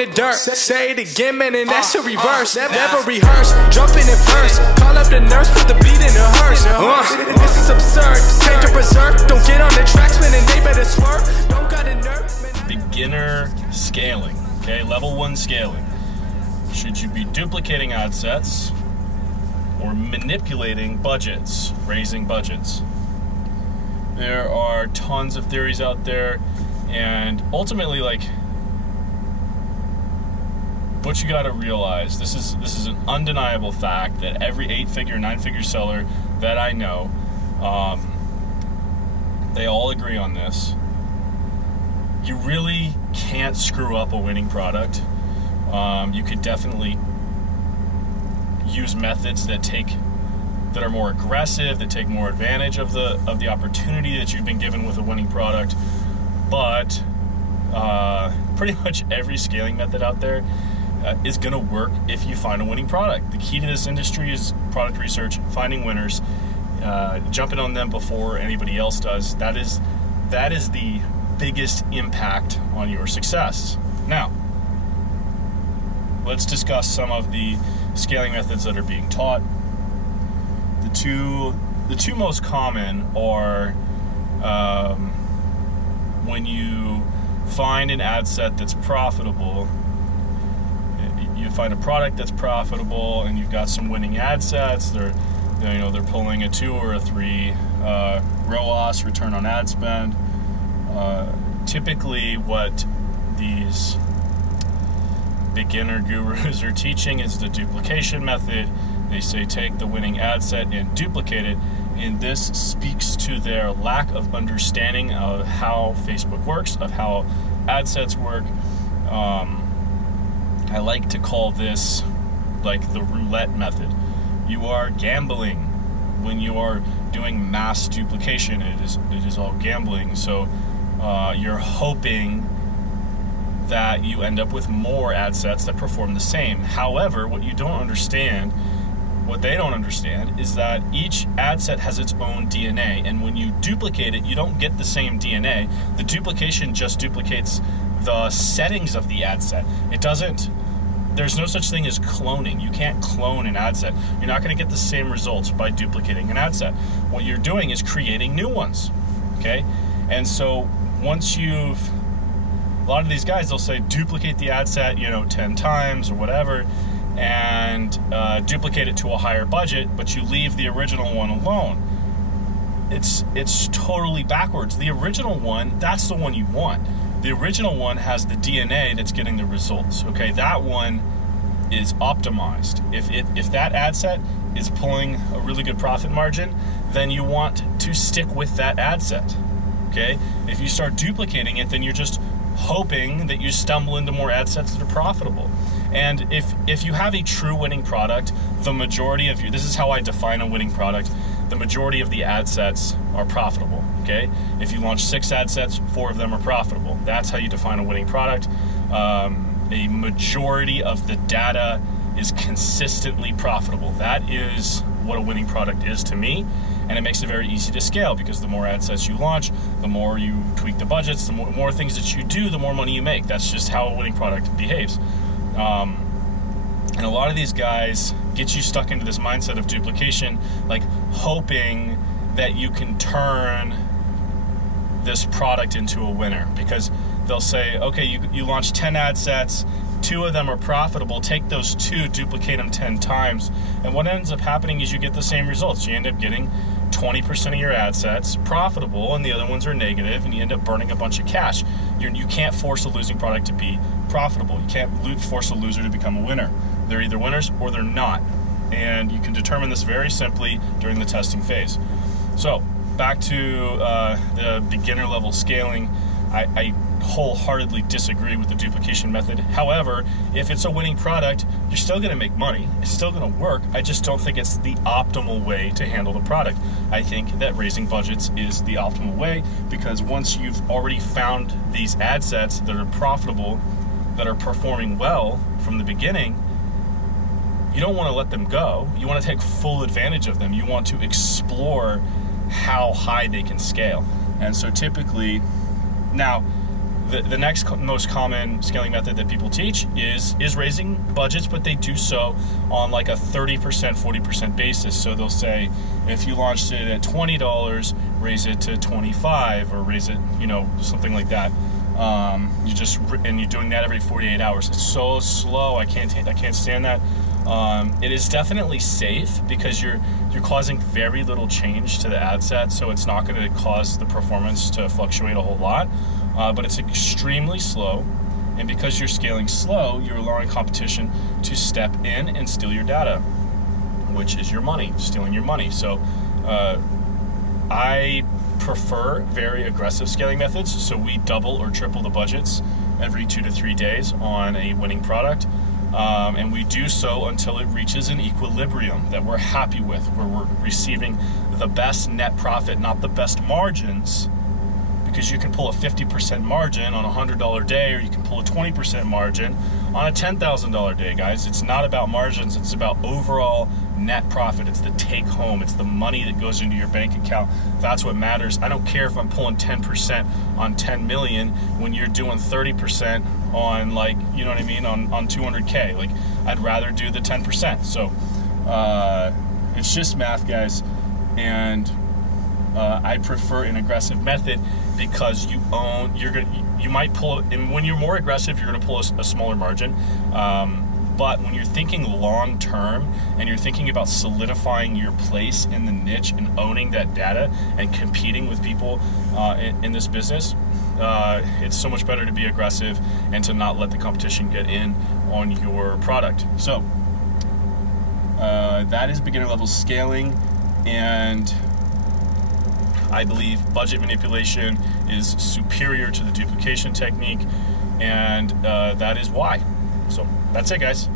in the dirt. Say it again, man, and that's a reverse. Never rehearse, jumping in first. Call up the nurse, put the beat in the hearse. This is absurd, change to berserk. Don't get on the tracks, man, and they better swerve. Don't got a nerve. Beginner scaling, okay? Level 1 scaling. Should you be duplicating ad sets or manipulating budgets, raising budgets? There are tons of theories out there, and ultimately, like, what you gotta realize, this is an undeniable fact that every 8-figure, 9-figure seller that I know, they all agree on this. You really can't screw up a winning product. You could definitely use methods that are more aggressive, that take more advantage of the opportunity that you've been given with a winning product. But pretty much every scaling method out there is going to work if you find a winning product. The key to this industry is product research, finding winners, jumping on them before anybody else does. That is the biggest impact on your success. Now, let's discuss some of the scaling methods that are being taught. The two most common are when you find an ad set that's profitable. You find a product that's profitable, and you've got some winning ad sets. They're pulling a 2 or a 3 ROAS, return on ad spend. Typically, what these beginner gurus are teaching is the duplication method. They say take the winning ad set and duplicate it, and this speaks to their lack of understanding of how Facebook works, of how ad sets work. I like to call this like the roulette method. You are gambling when you are doing mass duplication. It is all gambling. So you're hoping that you end up with more ad sets that perform the same. However, what they don't understand is that each ad set has its own DNA, and when you duplicate it, you don't get the same DNA. The duplication just duplicates the settings of the ad set. There's no such thing as cloning. You can't clone an ad set. You're not going to get the same results by duplicating an ad set. What you're doing is creating new ones, okay? And so once a lot of these guys, they'll say duplicate the ad set, 10 times or whatever, and duplicate it to a higher budget, but you leave the original one alone. It's totally backwards. The original one, that's the one you want. The original one has the DNA that's getting the results, okay? That one is optimized. If that ad set is pulling a really good profit margin, then you want to stick with that ad set, okay? If you start duplicating it, then you're just hoping that you stumble into more ad sets that are profitable. And if you have a true winning product, this is how I define a winning product, the majority of the ad sets are profitable, okay? If you launch 6 ad sets, 4 of them are profitable. That's how you define a winning product. A majority of the data is consistently profitable. That is what a winning product is to me, and it makes it very easy to scale, because the more ad sets you launch, the more you tweak the budgets, the more things that you do, the more money you make. That's just how a winning product behaves. And a lot of these guys get you stuck into this mindset of duplication, like hoping that you can turn this product into a winner, because they'll say, okay, you launch 10 ad sets, 2 of them are profitable, take those 2, duplicate them 10 times, and what ends up happening is you get the same results. You end up getting 20% of your ad sets profitable, and the other ones are negative, and you end up burning a bunch of cash. You can't force a losing product to be profitable. You can't force a loser to become a winner. They're either winners or they're not, and you can determine this very simply during the testing phase. So back to the beginner level scaling, I wholeheartedly disagree with the duplication method. However, if it's a winning product, you're still going to make money. It's still going to work. I just don't think it's the optimal way to handle the product. I think that raising budgets is the optimal way, because once you've already found these ad sets that are profitable, that are performing well from the beginning, you don't want to let them go. You want to take full advantage of them. You want to explore how high they can scale. And so typically, now, The next most common scaling method that people teach is raising budgets, but they do so on like a 30%, 40% basis. So they'll say, if you launched it at $20, raise it to $25, or raise it, something like that. And you're doing that every 48 hours. It's so slow. I can't stand that. It is definitely safe because you're causing very little change to the ad set, so it's not going to cause the performance to fluctuate a whole lot. But it's extremely slow, and because you're scaling slow, you're allowing competition to step in and steal your data, which is your money, stealing your money. So I prefer very aggressive scaling methods, so we double or triple the budgets every 2 to 3 days on a winning product. And we do so until it reaches an equilibrium that we're happy with, where we're receiving the best net profit, not the best margins, because you can pull a 50% margin on a $100 day, or you can pull a 20% margin on a $10,000 day, guys. It's not about margins, it's about overall net profit. It's the take home, it's the money that goes into your bank account. That's what matters. I don't care if I'm pulling 10% on 10 million when you're doing 30% on, like, you know what I mean, on 200K. Like, I'd rather do the 10%. So it's just math, guys. And I prefer an aggressive method because you might pull, and when you're more aggressive, you're going to pull a smaller margin. But when you're thinking long term and you're thinking about solidifying your place in the niche and owning that data and competing with people in this business, it's so much better to be aggressive and to not let the competition get in on your product. So that is beginner level scaling, and I believe budget manipulation is superior to the duplication technique, and that is why. So that's it, guys.